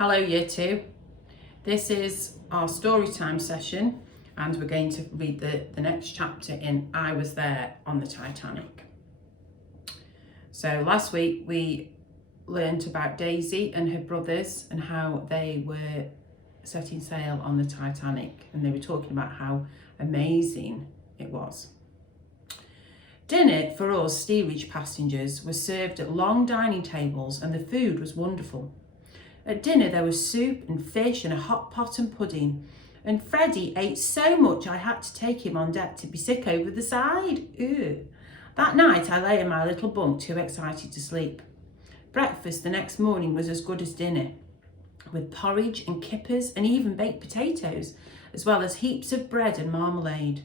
Hello Year 2. This is our story time session and we're going to read the next chapter in I Was There on the Titanic. So last week we learnt about Daisy and her brothers and how they were setting sail on the Titanic, and they were talking about how amazing it was. Dinner for us steerage passengers was served at long dining tables and the food was wonderful. At dinner there was soup and fish and a hot pot and pudding, and Freddie ate so much I had to take him on deck to be sick over the side. Ew. That night I lay in my little bunk too excited to sleep. Breakfast the next morning was as good as dinner, with porridge and kippers and even baked potatoes, as well as heaps of bread and marmalade.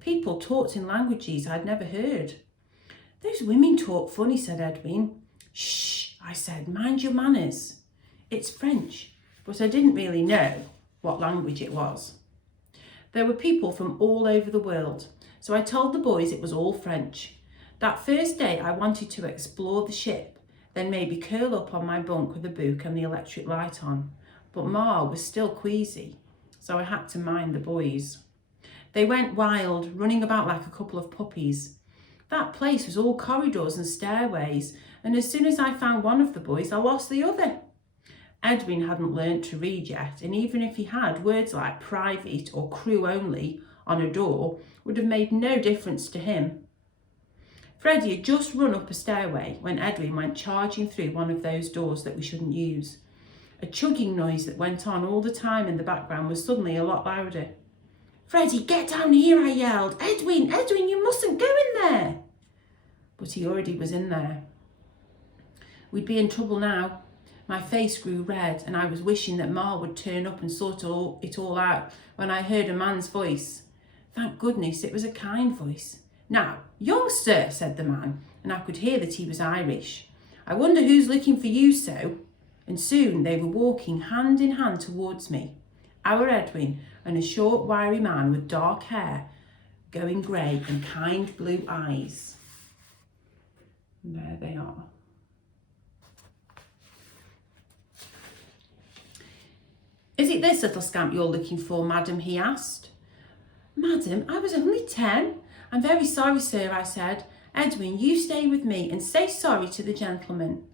People talked in languages I'd never heard. Those women talk funny, said Edwin. Shh, I said, mind your manners. It's French, but I didn't really know what language it was. There were people from all over the world, so I told the boys it was all French. That first day I wanted to explore the ship, then maybe curl up on my bunk with a book and the electric light on, but Ma was still queasy, so I had to mind the boys. They went wild, running about like a couple of puppies. That place was all corridors and stairways, and as soon as I found one of the boys, I lost the other. Edwin hadn't learnt to read yet, and even if he had, words like private or crew only on a door would have made no difference to him. Freddie had just run up a stairway when Edwin went charging through one of those doors that we shouldn't use. A chugging noise that went on all the time in the background was suddenly a lot louder. Freddie, get down here, I yelled. Edwin, you mustn't go in there. But he already was in there. We'd be in trouble now. My face grew red and I was wishing that Ma would turn up and sort it all out when I heard a man's voice. Thank goodness it was a kind voice. Now, young sir, said the man, and I could hear that he was Irish. I wonder who's looking for you so? And soon they were walking hand in hand towards me. Our Edwin and a short, wiry man with dark hair, going grey and kind blue eyes. And there they are. Is it this little scamp you're looking for, madam? He asked. Madam, I was only 10. I'm very sorry, sir, I said. Edwin, you stay with me and say sorry to the gentleman.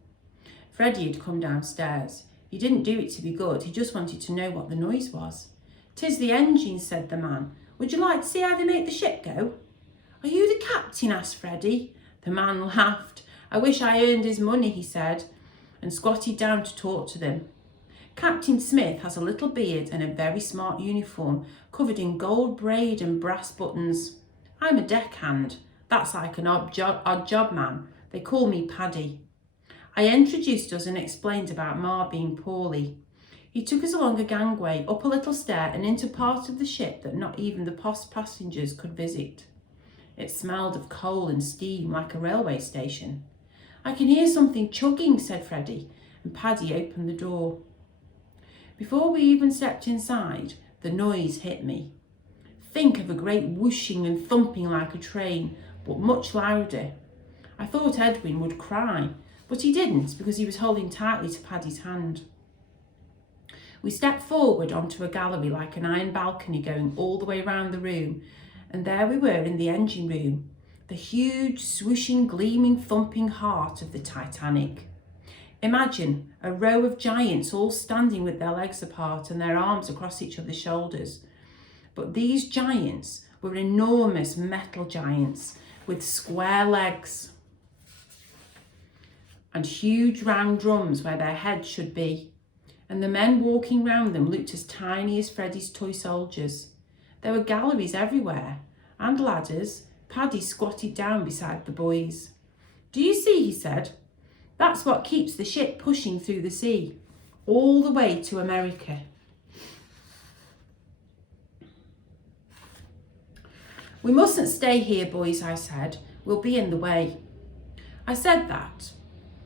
Freddie had come downstairs. He didn't do it to be good, he just wanted to know what the noise was. 'Tis the engine, said the man. Would you like to see how they make the ship go? Are you the captain? Asked Freddie. The man laughed. I wish I earned his money, he said, and squatted down to talk to them. Captain Smith has a little beard and a very smart uniform, covered in gold braid and brass buttons. I'm a deckhand. That's like an odd job man. They call me Paddy. I introduced us and explained about Ma being poorly. He took us along a gangway, up a little stair and into part of the ship that not even the post passengers could visit. It smelled of coal and steam like a railway station. I can hear something chugging, said Freddie, and Paddy opened the door. Before we even stepped inside, the noise hit me. Think of a great whooshing and thumping like a train, but much louder. I thought Edwin would cry, but he didn't because he was holding tightly to Paddy's hand. We stepped forward onto a gallery like an iron balcony going all the way round the room, and there we were in the engine room, the huge, swooshing, gleaming, thumping heart of the Titanic. Imagine a row of giants all standing with their legs apart and their arms across each other's shoulders. But these giants were enormous metal giants with square legs and huge round drums where their heads should be. And the men walking round them looked as tiny as Freddie's toy soldiers. There were galleries everywhere and ladders. Paddy squatted down beside the boys. Do you see, he said. That's what keeps the ship pushing through the sea, all the way to America. We mustn't stay here, boys, I said. We'll be in the way. I said that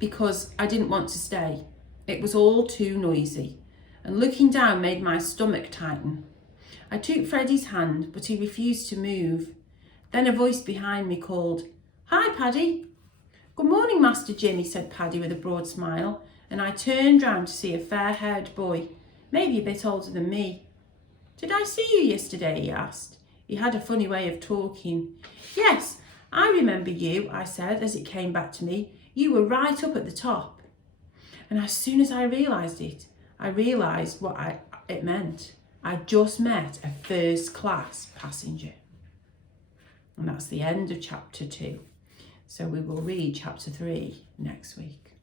because I didn't want to stay. It was all too noisy, and looking down made my stomach tighten. I took Freddie's hand, but he refused to move. Then a voice behind me called, Hi, Paddy. Good morning, Master Jimmy, said Paddy with a broad smile. and I turned round to see a fair-haired boy, maybe a bit older than me. "Did I see you yesterday?" he asked. He had a funny way of talking. "Yes, I remember you," I said as it came back to me. "You were right up at the top." And as soon as I realised it, I realised what it meant. I just met a first-class passenger. And that's the end of chapter 2. So we will read chapter 3 next week.